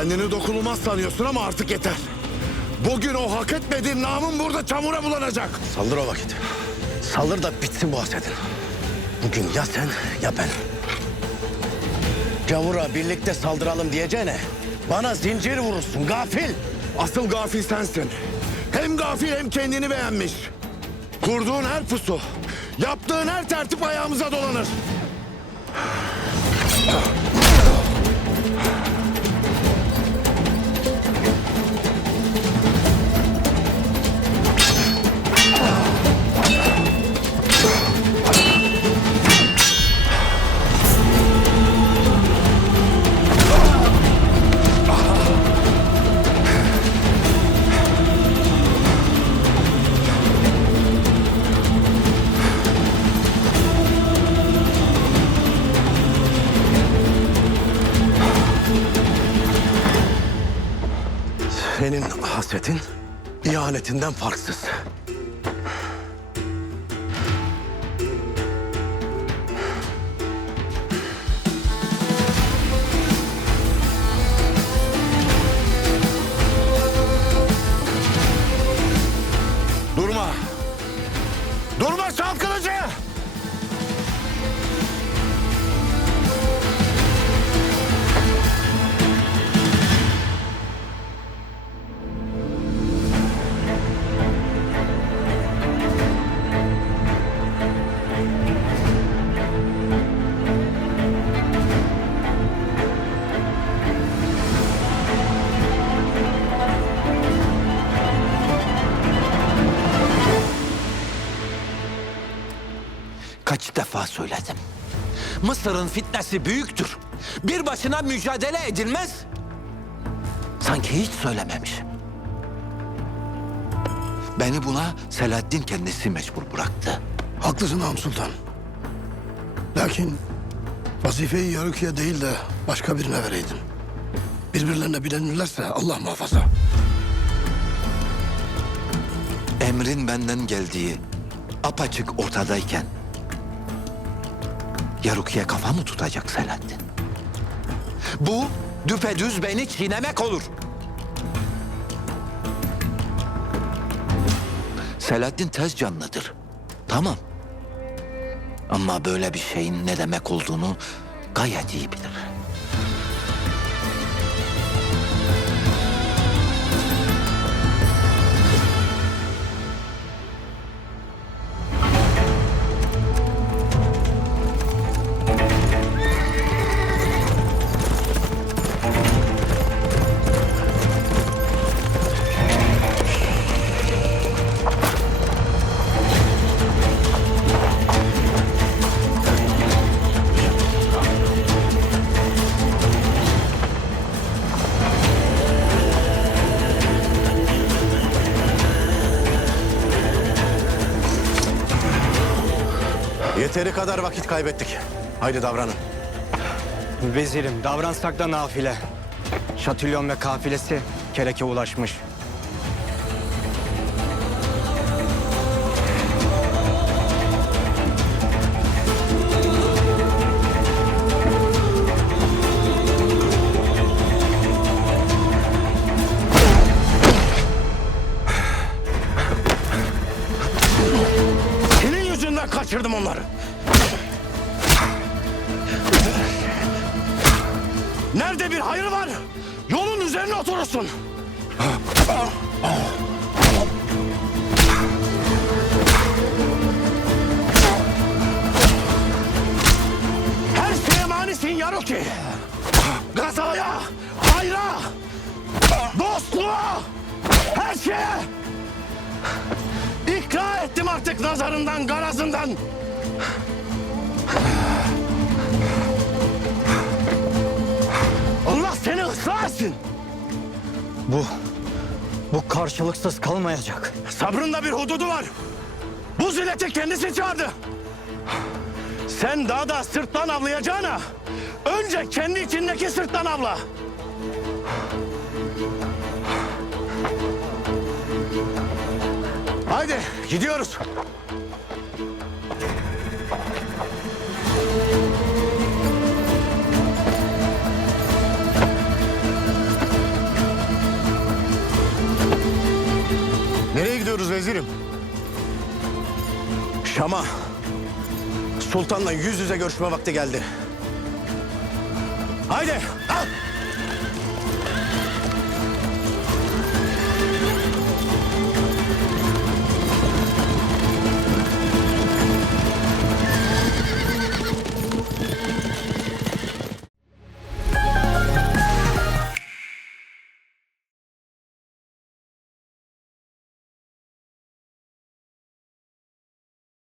Kendini dokunulmaz sanıyorsun ama artık yeter. Bugün o hak etmediğin namın burada çamura bulanacak. Saldır o vakit. Saldır da bitsin bu hasedin. Bugün ya sen ya ben. Gavura birlikte saldıralım diyeceğine bana zincir vurursun gafil. Asıl gafil sensin. Hem gafil hem kendini beğenmiş. Kurduğun her pusu, yaptığın her tertip ayağımıza dolanır. Senin hasetin ihanetinden farksız. Kaç defa söyledim. Mısır'ın fitnesi büyüktür. Bir başına mücadele edilmez. Sanki hiç söylememişim. Beni buna Selahaddin kendisi mecbur bıraktı. Haklısın Ham Sultan. Lakin vazifeyi Yarıkı'ya değil de başka birine vereydin. Birbirlerine bilenirlerse Allah muhafaza. Emrin benden geldiği apaçık ortadayken Yaruki'ye kafa mı tutacak Selahaddin? Bu düpedüz beni çiğnemek olur. Selahaddin tez canlıdır. Tamam. Ama böyle bir şeyin ne demek olduğunu gayet iyi bilir. Yeteri kadar vakit kaybettik. Haydi davranın. Vezirim davransak da nafile. Şatülyon ve kafilesi Kerek'e ulaşmış. Nerede bir hayır var? Yolun üzerine oturursun. Her şeye manisin Yaruki. Gazaya, hayra, dostluğa, her şeye. İkra ettim artık nazarından, garazından. Etsin. Bu, bu karşılıksız kalmayacak. Sabrın da bir hududu var. Bu zilleti kendisi çağırdı. Sen daha da sırttan avlayacağına önce kendi içindeki sırttan avla. Haydi gidiyoruz. Nereye gidiyoruz vezirim? Şam'a. Sultan'la yüz yüze görüşme vakti geldi. Haydi.